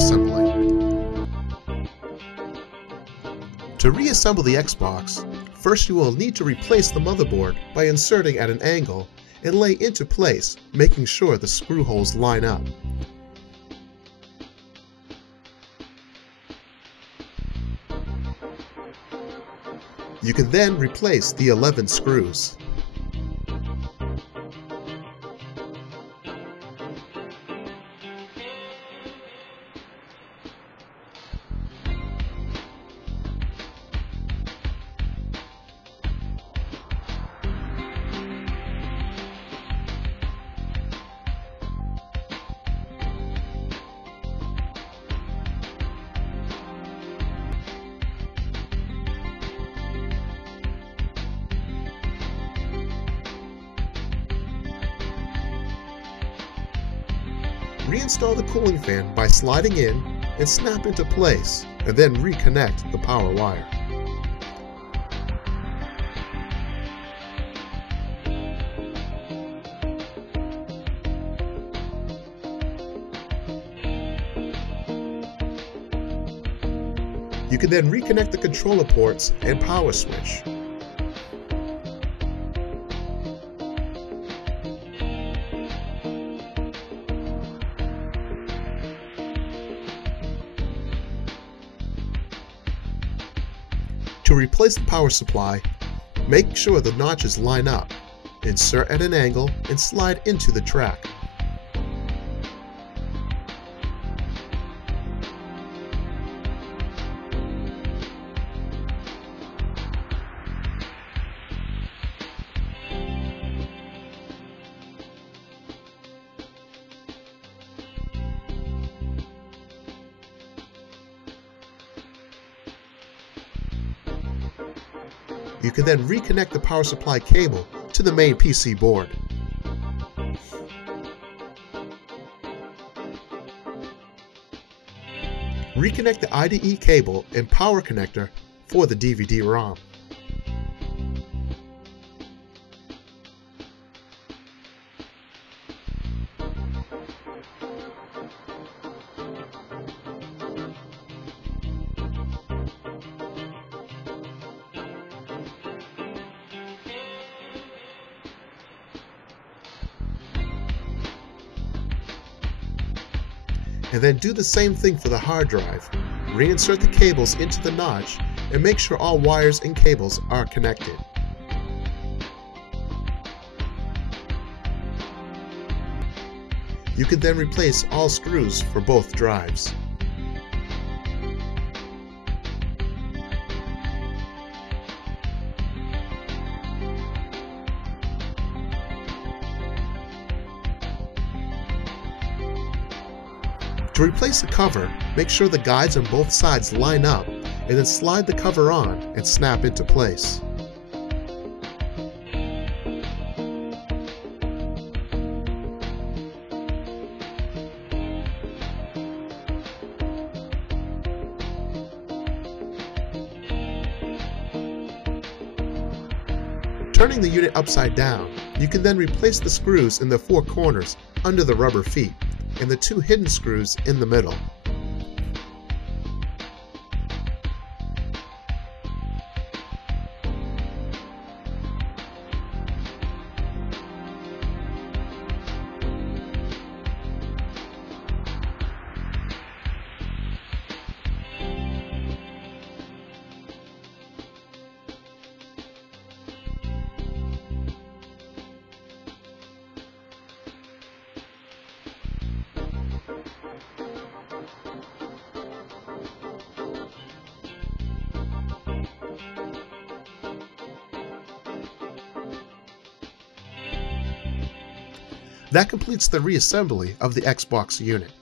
Reassembly. To reassemble the Xbox, first you will need to replace the motherboard by inserting at an angle and lay into place, making sure the screw holes line up. You can then replace the 11 screws. Reinstall the cooling fan by sliding in and snap into place, and then reconnect the power wire. You can then reconnect the controller ports and power switch. To replace the power supply, make sure the notches line up, insert at an angle, and slide into the track. You can then reconnect the power supply cable to the main PC board. Reconnect the IDE cable and power connector for the DVD-ROM. And then do the same thing for the hard drive. Reinsert the cables into the notch and make sure all wires and cables are connected. You can then replace all screws for both drives. To replace the cover, make sure the guides on both sides line up, and then slide the cover on and snap into place. Turning the unit upside down, you can then replace the screws in the four corners under the rubber feet, and the two hidden screws in the middle. That completes the reassembly of the Xbox unit.